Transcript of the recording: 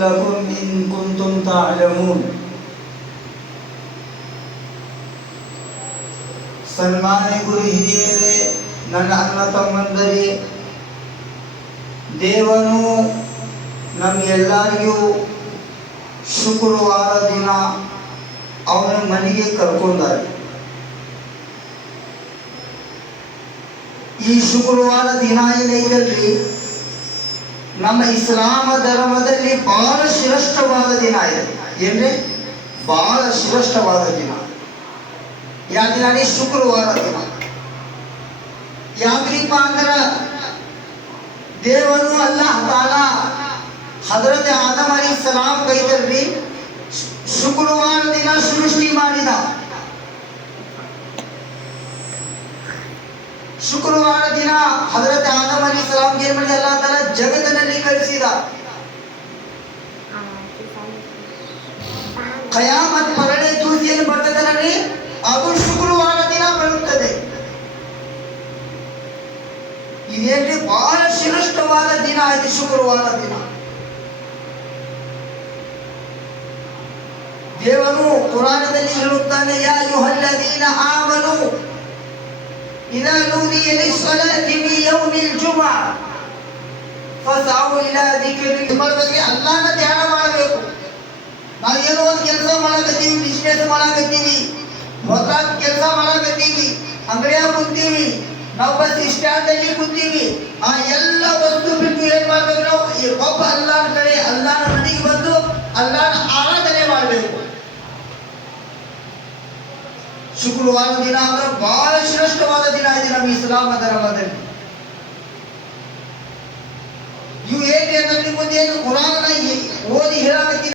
لكم إن كنتم تعلمون. ಸನ್ಮಾನಿಕರು ಹಿರಿಯರೇ, ನನ್ನ ಅಣ್ಣ ತಮ್ಮಂದರೇ, ದೇವನು ನಮಗೆಲ್ಲರಿಗೂ ಶುಕ್ರವಾರ ದಿನ ಅವನ ಮನೆಗೆ ಕರ್ಕೊಂಡಾರೆ. ಈ ಶುಕ್ರವಾರ ದಿನ ಏನೈತಲ್ರಿ, ನಮ್ಮ ಇಸ್ಲಾಮ ಧರ್ಮದಲ್ಲಿ ಬಹಳ ಶ್ರೇಷ್ಠವಾದ ದಿನ ಇದೆ. ಏನ್ರಿ? ಬಹಳ ಶ್ರೇಷ್ಠವಾದ ದಿನ. ಯಾವ ದಿನ ರೀ? ಶುಕ್ರವಾರ ದಿನ. ಯಾಕ್ರಿಪ್ಪ ಅಂದ್ರ ದೇವರು ಅಲ್ಲಾಹ್ ತಾಲಾ ಹಜರತ್ ಆದಮ್ ಅಲೈಹಿಸ್ಸಲಾಂ ಕೈತಲ್ರಿ ಶುಕ್ರವಾರ ದಿನ ಸೃಷ್ಟಿ ಮಾಡಿದ. ಶುಕ್ರವಾರ ದಿನ ಹಜರತ್ ಆದಮ್ ಅಲೈಹಿಸ್ಸಲಾಂ ಏನ್ ಮಾಡಿದ? ಅಲ್ಲಾಹ್ ತಾಲಾ ಜಗತ್ತಿನಲ್ಲಿ ಕಳಿಸಿದ. ಕಯಾಮತ್ ಪರಡೆ ತೂಸಿಯಲ್ಲಿ ಬರ್ತದಲ್ರಿ, ಅದು ಶುಕ್ರವಾರ ದಿನ ಬರುತ್ತದೆ. ಇದೇನ್ರಿ? ಬಹಳ ಶ್ರೇಷ್ಠವಾದ ದಿನ ಆಯ್ತು ಶುಕ್ರವಾರ ದಿನ. ದೇವರು ಕುರಾನದಲ್ಲಿ ಹೇಳುತ್ತಾನೆ, ಯಾ ಅಯ್ಯುಹಲ್ಲದೀನ ಆಮನು ಇದಾ ನೂದಿಯ ಲಿಸ್ಸಲಾತಿ ಫಿ ಯೌಮಿಲ್ ಜುಮ್ಆ ಫಸೌ ಇಲಾ ದಿಕ್ರಿಲ್ಲಾಹ್. ಅಲ್ಲಾಹನ ಧ್ಯಾನ ಮಾಡಬೇಕು. ನಾವು ಏನೋ ಒಂದು ಕೆಲಸ ಮಾಡಕತ್ತೀವಿ, ಬಿಸ್ನೆಸ್ ಮಾಡಕತ್ತೀವಿ, ಹೊಸ ಕೆಲಸ ಮಾಡಕತ್ತೀವಿ, ಅಂಗಡಿಯಾಗ ಕುಂತೀವಿ, ನಾವು ಬಸ್ ಸ್ಟ್ಯಾಂಡ್ ಅಲ್ಲಿ ಕುಂತೀವಿ, ಆ ಎಲ್ಲ ವಸ್ತು ಬಿಟ್ಟು ಏನ್ ಮಾಡ್ಬೇಕು? ನಾವು ಒಬ್ಬ ಅಲ್ಲಾಹನ ಕಡೆ, ಅಲ್ಲಾಹನ ಮನೆಗೆ ಬಂದು ಅಲ್ಲಾಹನ ಆರಾಧನೆ ಮಾಡಬೇಕು. ಶುಕ್ರವಾರ ದಿನ ಅಂದ್ರೆ ಬಹಳ ಶ್ರೇಷ್ಠವಾದ ದಿನ ಇದೆ ನಮ್ಮ ಇಸ್ಲಾಮ ಧರ್ಮದಲ್ಲಿ. ಇವು ಏನ್ರಿ ಅಂದ್ರೆ ಮುಂದೆ ಏನು ಕುರಾನ್